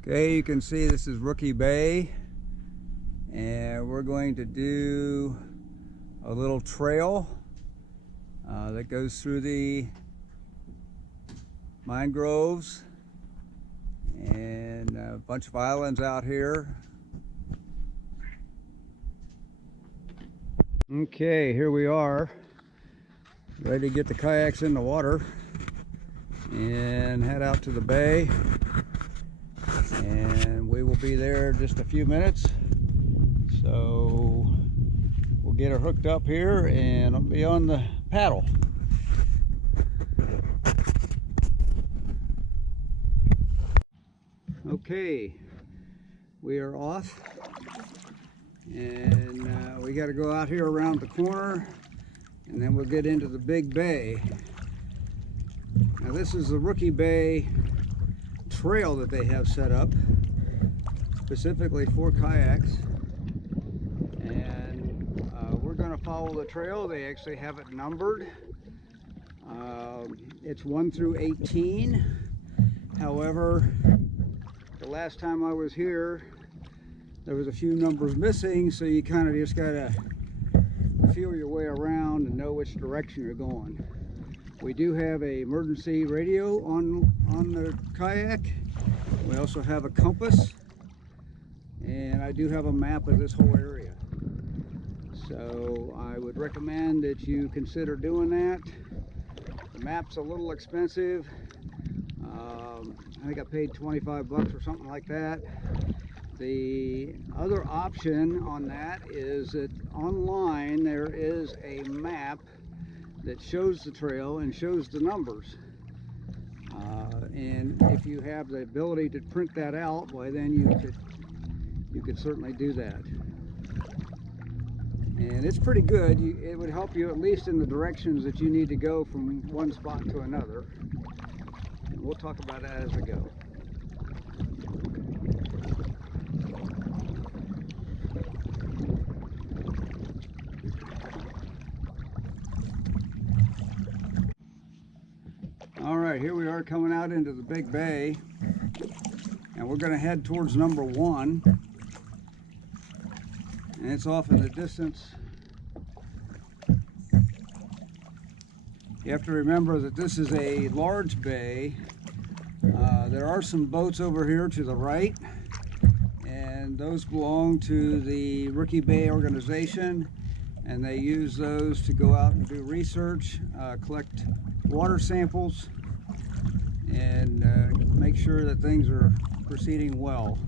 Okay, you can see this is Rookie Bay, and we're going to do a little trail that goes through the mangroves and a bunch of islands out here. Okay, here we are, ready to get the kayaks in the water and head out to the bay, and we will be there in just a few minutes. So we'll get her hooked up here and I'll be on the paddle. Okay, we are off, and we got to go out here around the corner, and then we'll get into the big bay. Now this is the Rookie Bay trail that they have set up specifically for kayaks, and we're going to follow the trail. They actually have it numbered. It's 1 through 18. However, the last time I was here, there was a few numbers missing, so you kind of just gotta feel your way around and know which direction you're going. We do have an emergency radio on the kayak. We also have a compass, and I do have a map of this whole area. So I would recommend that you consider doing that. The map's a little expensive. I think I paid 25 bucks or something like that. The other option on that is that online there is a map that shows the trail and shows the numbers. And if you have the ability to print that out, well, then you could certainly do that. And it's pretty good. It would help you at least in the directions that you need to go from one spot to another. And we'll talk about that as we go. All right, here we are coming out into the big bay, and we're going to head towards number 1, and it's off in the distance. You have to remember that this is a large bay. There are some boats over here to the right, and those belong to the Rookie Bay organization, and they use those to go out and do research, collect water samples, and make sure that things are proceeding well.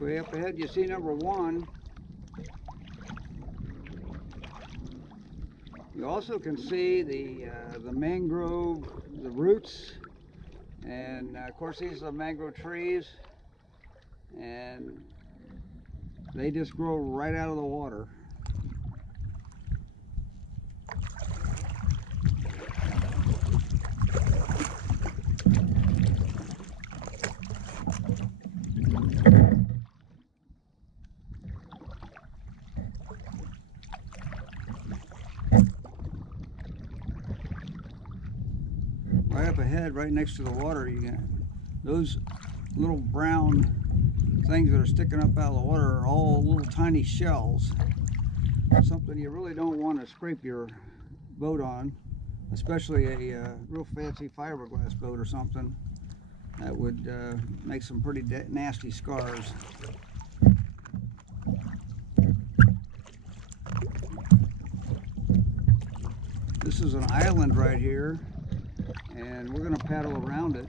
Way up ahead you see number 1. You also can see the mangrove, the roots, and of course these are mangrove trees, and they just grow right out of the water. Right up ahead, right next to the water, you got those little brown things that are sticking up out of the water are all little tiny shells. Something you really don't want to scrape your boat on, especially a real fancy fiberglass boat or something. That would make some pretty nasty scars. This is an island right here, and we're going to paddle around it.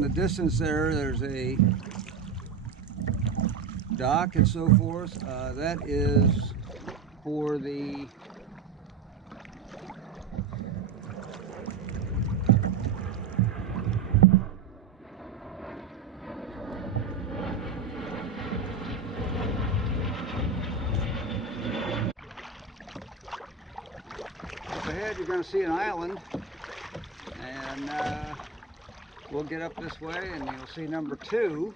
in the distance there, there's a dock and so forth. That is for the up ahead you're going to see an island, and we'll get up this way and you'll see number 2.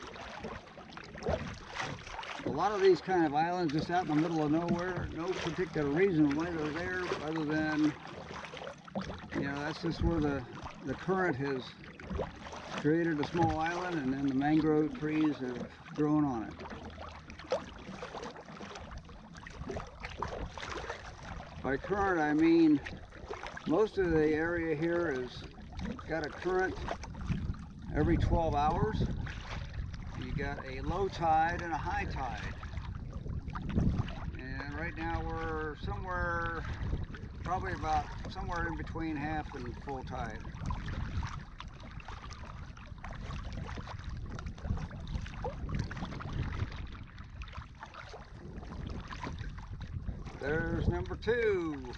A lot of these kind of islands just out in the middle of nowhere, no particular reason why they're there other than, you know, that's just where the current has created a small island, and then the mangrove trees have grown on it. By current I mean most of the area here has got a current every 12 hours. You got a low tide and a high tide. And right now we're probably about somewhere in between half and full tide. There's number 2.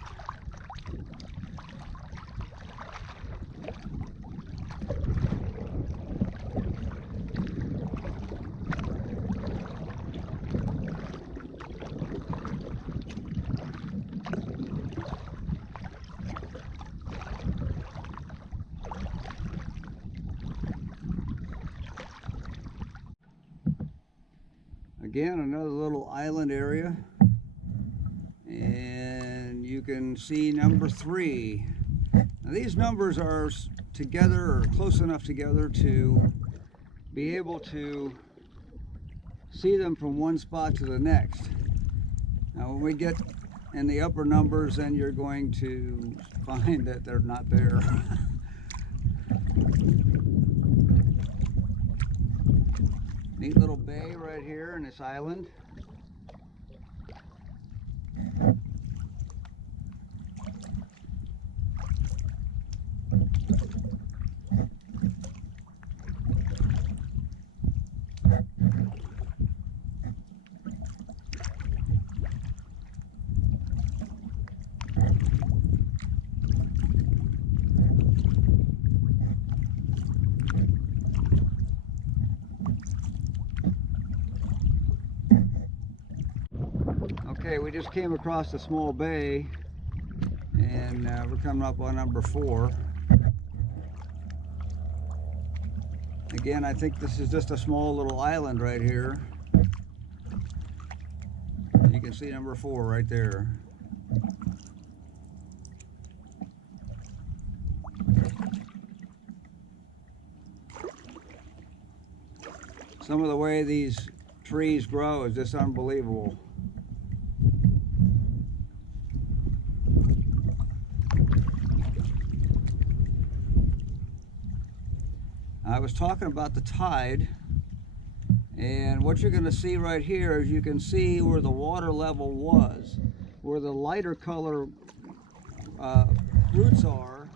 Again, another little island area, and you can see number 3. Now these numbers are together or close enough together to be able to see them from one spot to the next. Now when we get in the upper numbers, then you're going to find that they're not there. Neat little bay right here in this island. Okay, we just came across a small bay, and we're coming up on number 4. Again, I think this is just a small little island right here. You can see number 4 right there. Some of the way these trees grow is just unbelievable. I was talking about the tide, and what you're going to see right here is you can see where the water level was, where the lighter color roots are,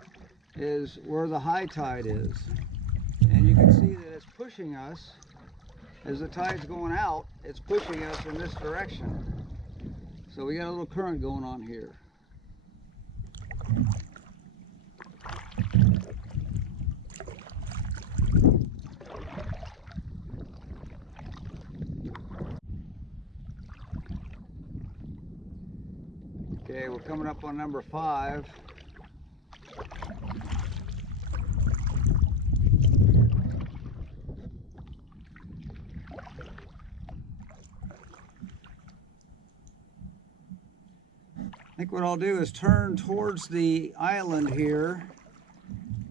is where the high tide is. And you can see that it's pushing us, as the tide's going out, it's pushing us in this direction. So we got a little current going on here. Okay, we're coming up on number 5. I think what I'll do is turn towards the island here,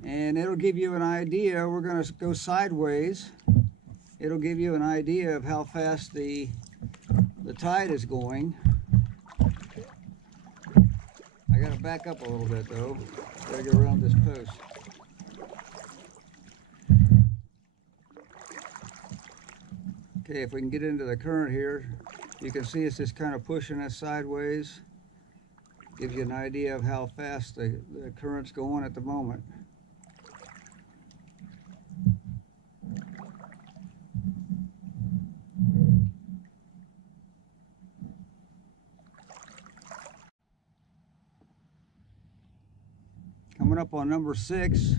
and it'll give you an idea. We're going to go sideways. It'll give you an idea of how fast the tide is going. I got to back up a little bit though. Gotta go around this post. Okay, if we can get into the current here, you can see it's just kind of pushing us sideways. Gives you an idea of how fast the current's going at the moment. coming up on number 6.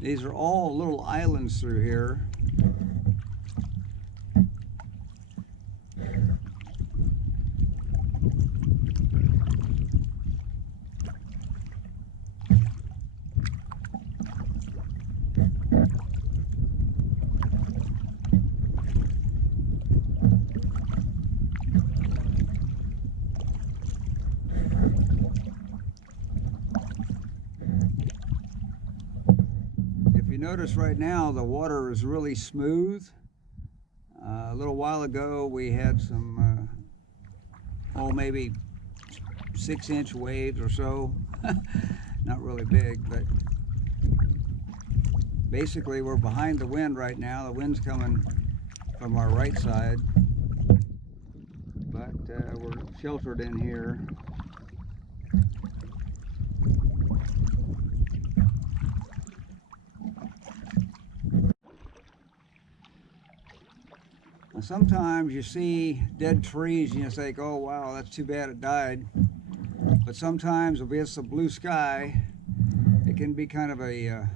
These are all little islands through here. If you notice right now, the water is really smooth. A little while ago we had some, maybe 6-inch waves or so. Not really big, but basically we're behind the wind right now. The wind's coming from our right side, but we're sheltered in here. Now, sometimes you see dead trees and you think, oh wow, that's too bad it died. But sometimes if it's a blue sky, it can be kind of a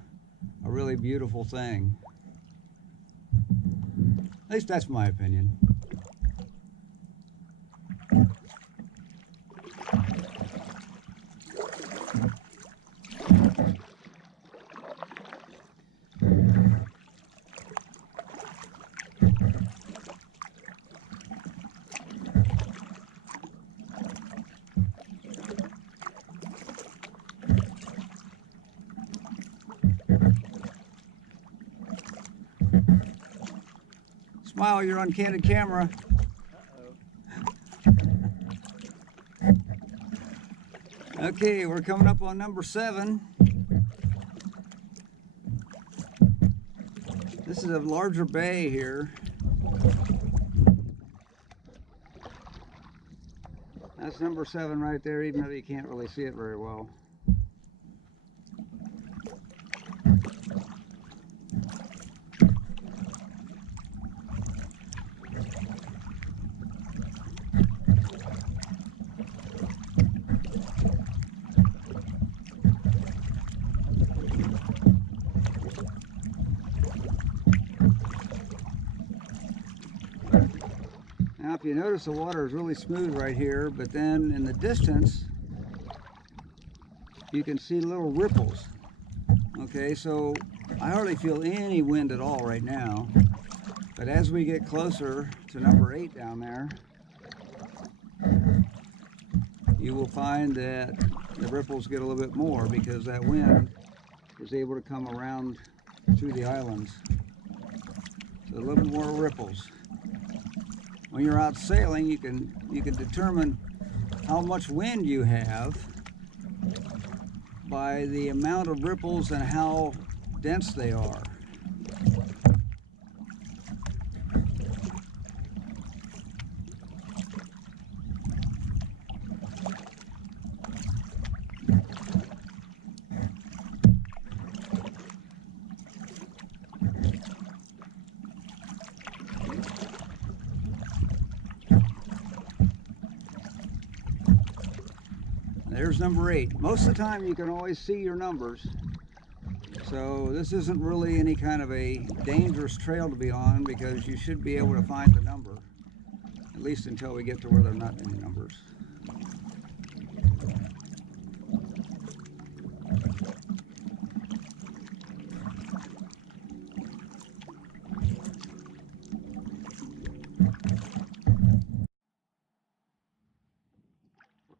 really beautiful thing. At least that's my opinion. Smile, you're on candid camera. Okay, we're coming up on number 7. This is a larger bay here. That's number 7 right there, even though you can't really see it very well. Now if you notice, the water is really smooth right here, but then in the distance you can see little ripples. Okay, so I hardly feel any wind at all right now, but as we get closer to number 8 down there, you will find that the ripples get a little bit more because that wind is able to come around through the islands. So a little more ripples. When you're out sailing, you can determine how much wind you have by the amount of ripples and how dense they are. There's number 8. Most of the time you can always see your numbers, so this isn't really any kind of a dangerous trail to be on because you should be able to find the number, at least until we get to where there are not any numbers.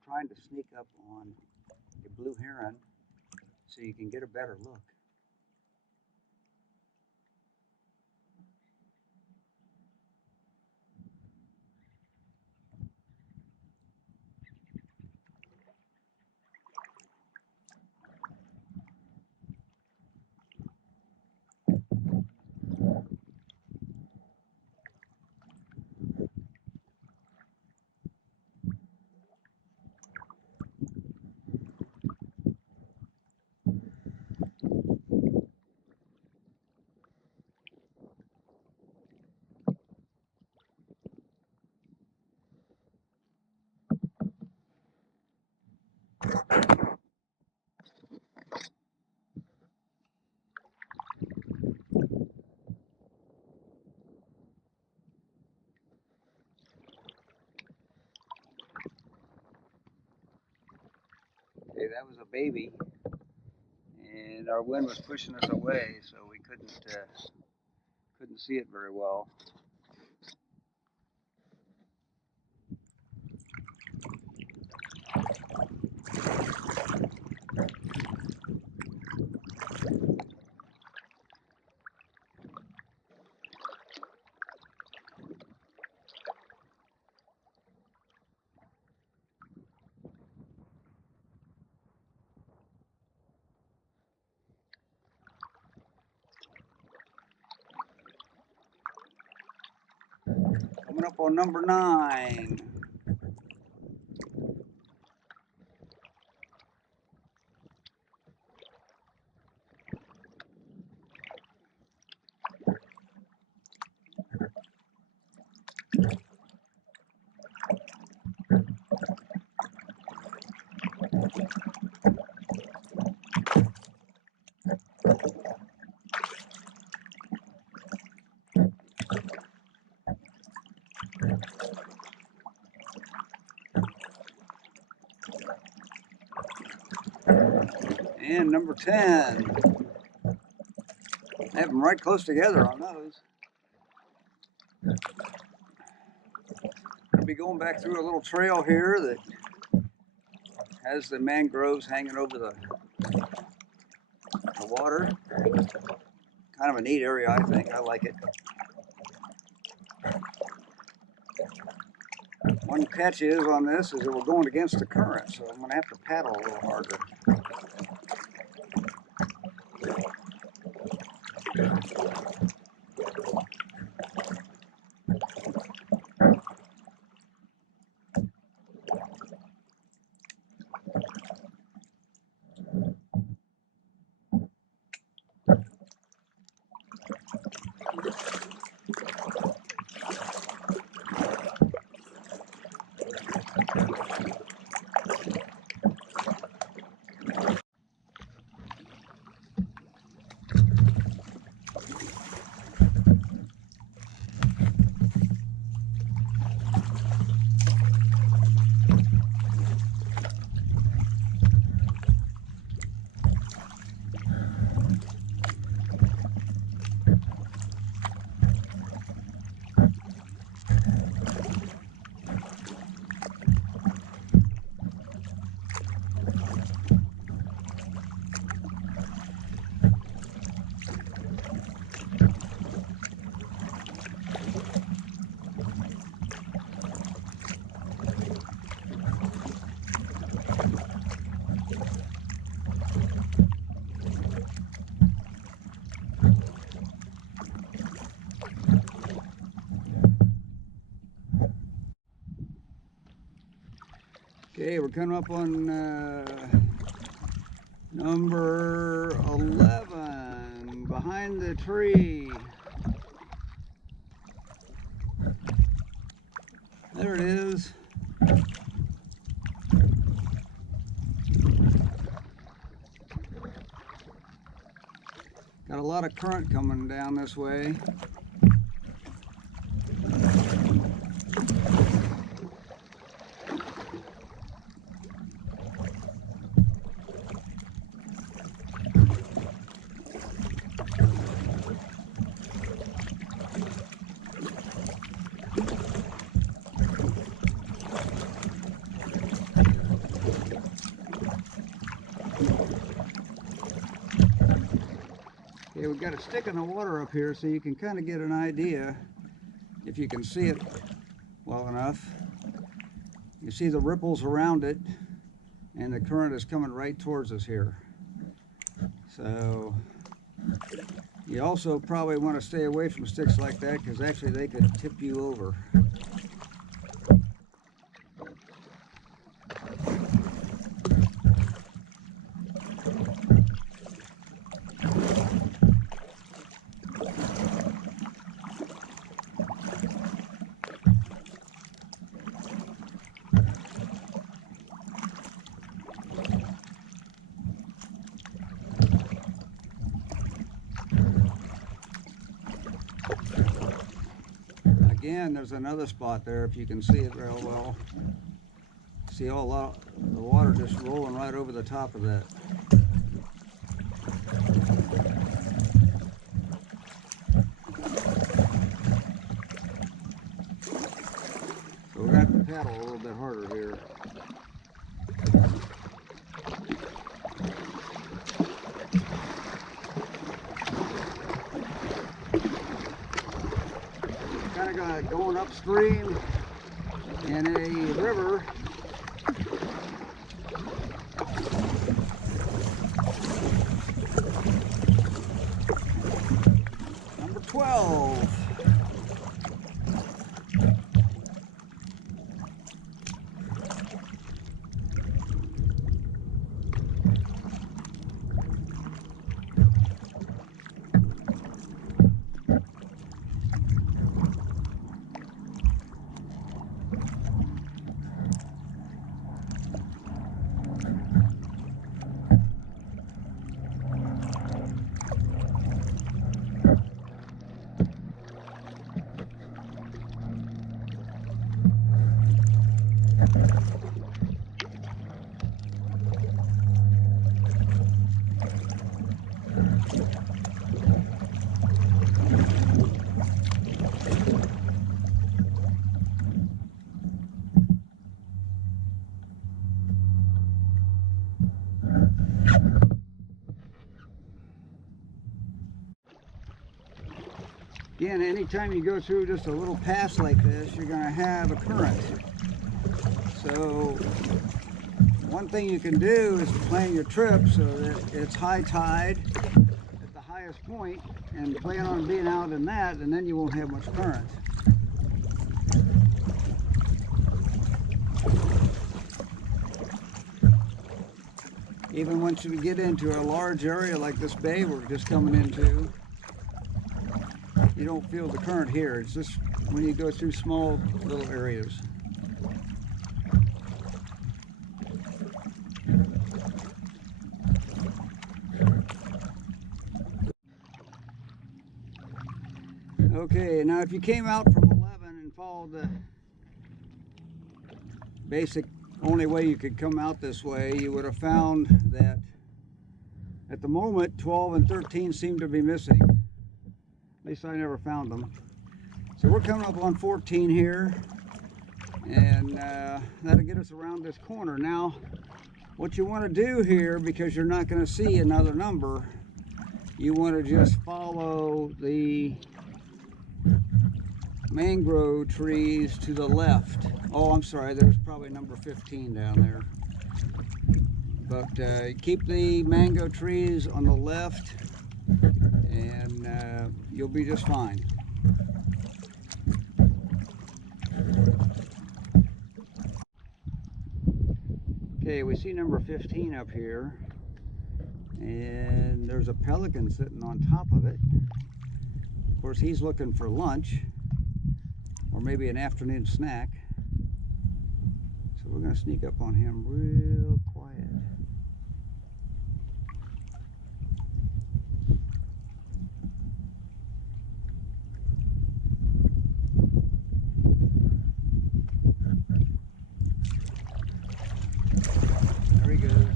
Trying to sneak up on a blue heron so you can get a better look. that was a baby, and our wind was pushing us away, so we couldn't see it very well. Coming up on number 9. And number 10. I have them right close together on those. I'll be going back through a little trail here that has the mangroves hanging over the water. Kind of a neat area, I think. I like it. One catch is on this is that we're going against the current, so I'm going to have to paddle a little harder. Okay, we're coming up on number 11, behind the tree. There it is. Got a lot of current coming down this way. Okay, we've got a stick in the water up here so you can kind of get an idea if you can see it well enough. You see the ripples around it, and the current is coming right towards us here. So you also probably want to stay away from sticks like that, because actually they could tip you over. Again, there's another spot there if you can see it real well. See a lot of the water just rolling right over the top of that. So we're going to have to paddle a little bit harder here. Kind of going upstream in a river. Number 12. Again, anytime you go through just a little pass like this, you're going to have a current. So one thing you can do is plan your trip so that it's high tide at the highest point and plan on being out in that, and then you won't have much current. Even once you get into a large area like this bay we're just coming into, you don't feel the current here. It's just when you go through small little areas. Okay, now if you came out from 11 and followed the basic only way you could come out this way, you would have found that at the moment 12 and 13 seem to be missing. At least I never found them. So we're coming up on 14 here, and that'll get us around this corner. Now, what you want to do here, because you're not going to see another number, you want to just follow the mangrove trees to the left. Oh, I'm sorry, there's probably number 15 down there. But keep the mango trees on the left, and you'll be just fine. Okay, we see number 15 up here, and there's a pelican sitting on top of it. Of course, he's looking for lunch, or maybe an afternoon snack. So we're going to sneak up on him real quiet. There he goes.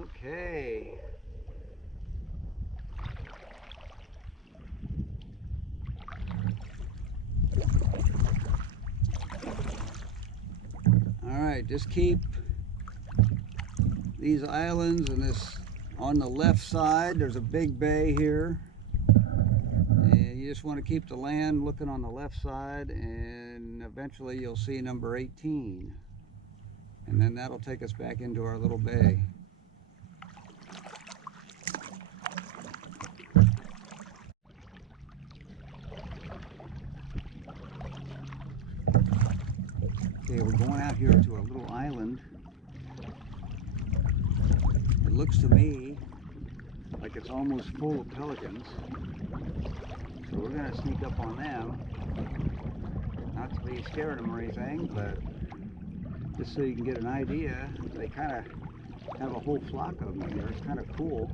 Okay. Alright, just keep these islands and this on the left side. There's a big bay here, and you just want to keep the land looking on the left side, and eventually you'll see number 18, and then that'll take us back into our little bay. Okay, we're going out here to a little island. It looks to me like it's almost full of pelicans. So we're going to sneak up on them. Not to be scaring them or anything, but just so you can get an idea. They kind of have a whole flock of them here. It's kind of cool.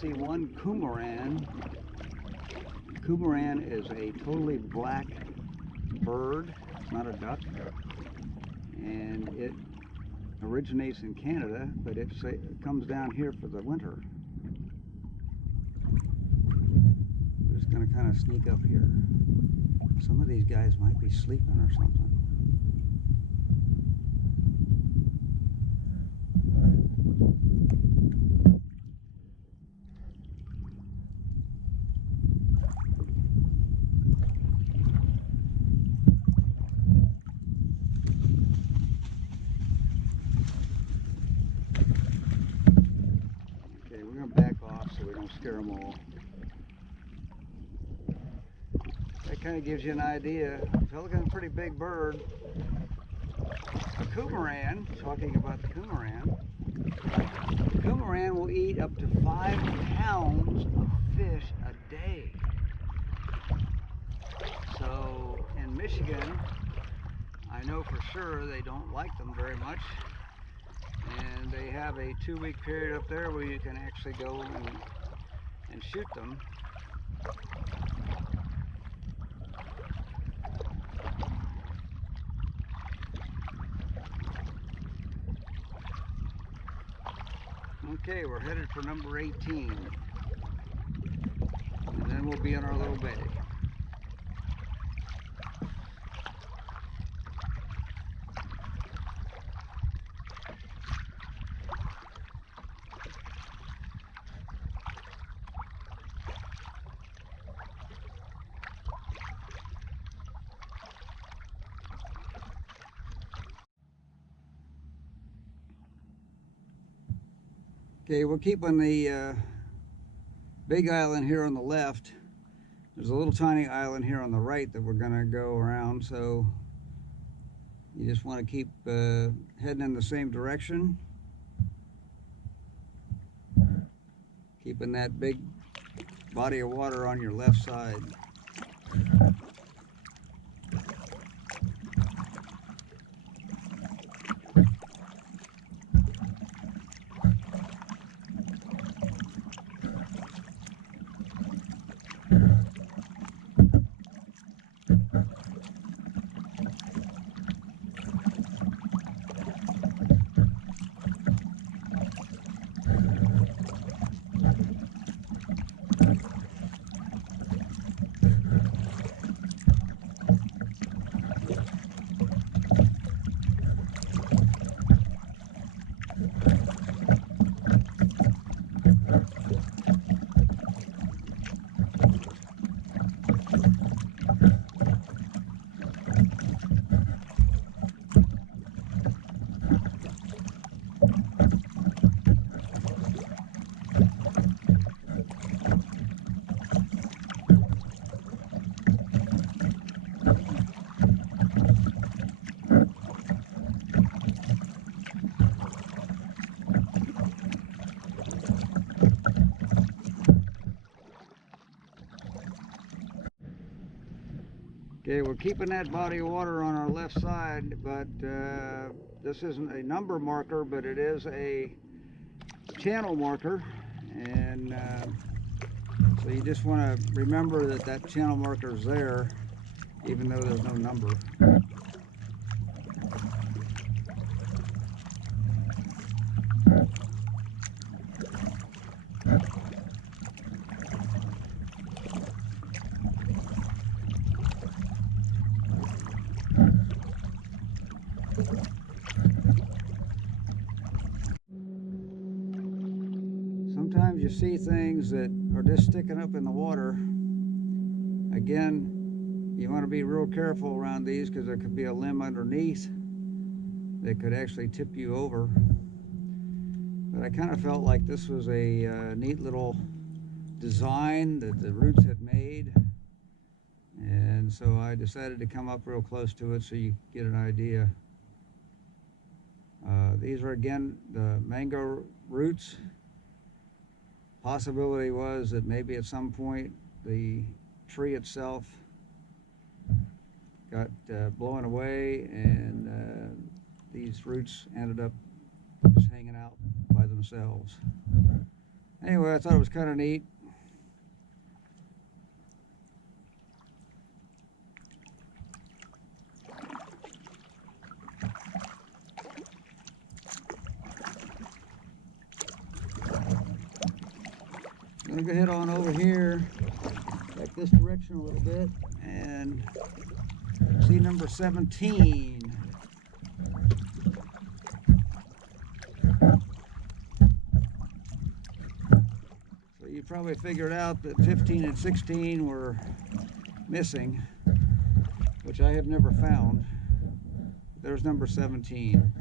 see one cormorant. Cormorant is a totally black bird. It's not a duck. And it originates in Canada, but it comes down here for the winter. We're just going to kind of sneak up here. Some of these guys might be sleeping or something. Okay, we're going to back off so we don't scare them all. That kind of gives you an idea. Pelican's a pretty big bird. A cormorant, talking about the cormorant, will eat up to 5 pounds of fish a day. So in Michigan, I know for sure they don't like them very much. And they have a 2-week period up there where you can actually go and shoot them. Okay, we're headed for number 18, and then we'll be in our little bay. Okay, we're keeping the big island here on the left. There's a little tiny island here on the right that we're going to go around, so you just want to keep heading in the same direction. Keeping that big body of water on your left side. Okay, we're keeping that body of water on our left side, but this isn't a number marker, but it is a channel marker, and so you just want to remember that that channel marker is there, even though there's no number. Sometimes you see things that are just sticking up in the water. Again, you want to be real careful around these because there could be a limb underneath that could actually tip you over. But I kind of felt like this was a neat little design that the roots had made, and so I decided to come up real close to it so you get an idea. These are again the mango roots. Possibility was that maybe at some point the tree itself got blown away, and these roots ended up just hanging out by themselves. Anyway, I thought it was kind of neat. I'm gonna go head on over here, back this direction a little bit, and see number 17. So you probably figured out that 15 and 16 were missing, which I have never found. There's number 17.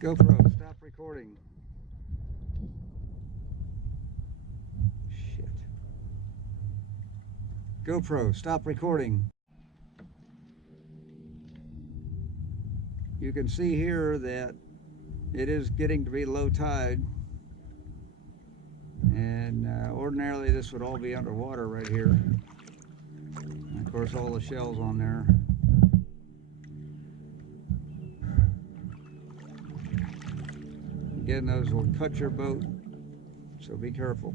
GoPro, stop recording. Shit. GoPro, stop recording. You can see here that it is getting to be low tide, and ordinarily this would all be underwater right here. And of course all the shells on there. Again, those will cut your boat, so be careful.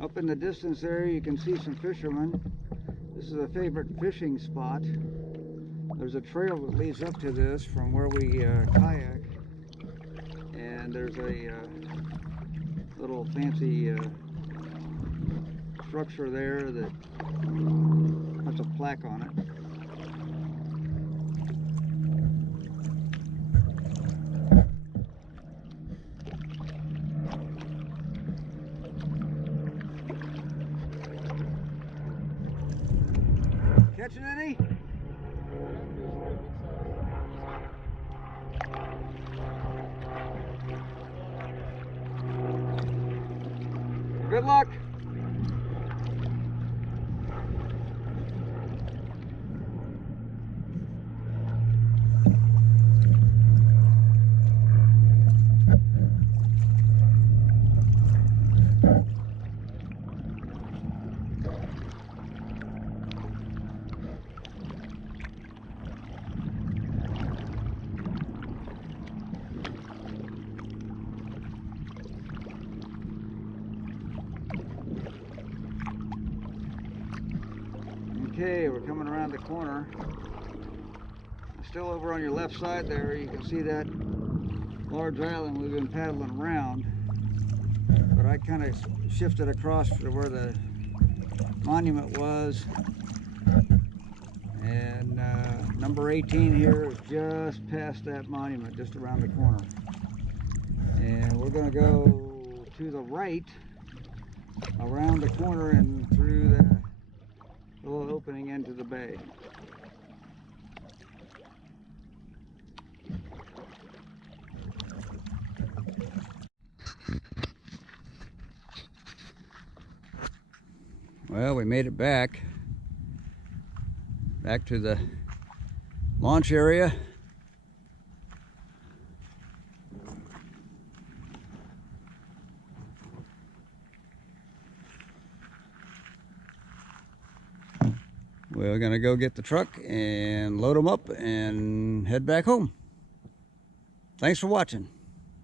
Up in the distance there you can see some fishermen. This is a favorite fishing spot. There's a trail that leads up to this from where we kayak, and there's a little fancy structure there that has a plaque on it. Catching any? Good luck. Okay, we're coming around the corner. Still over on your left side there, you can see that large island we've been paddling around. But I kind of shifted across to where the monument was. And number 18 here is just past that monument, just around the corner. And we're going to go to the right, around the corner and through the little opening into the bay. Well, we made it back to the launch area. We're gonna go get the truck and load them up and head back home. Thanks for watching.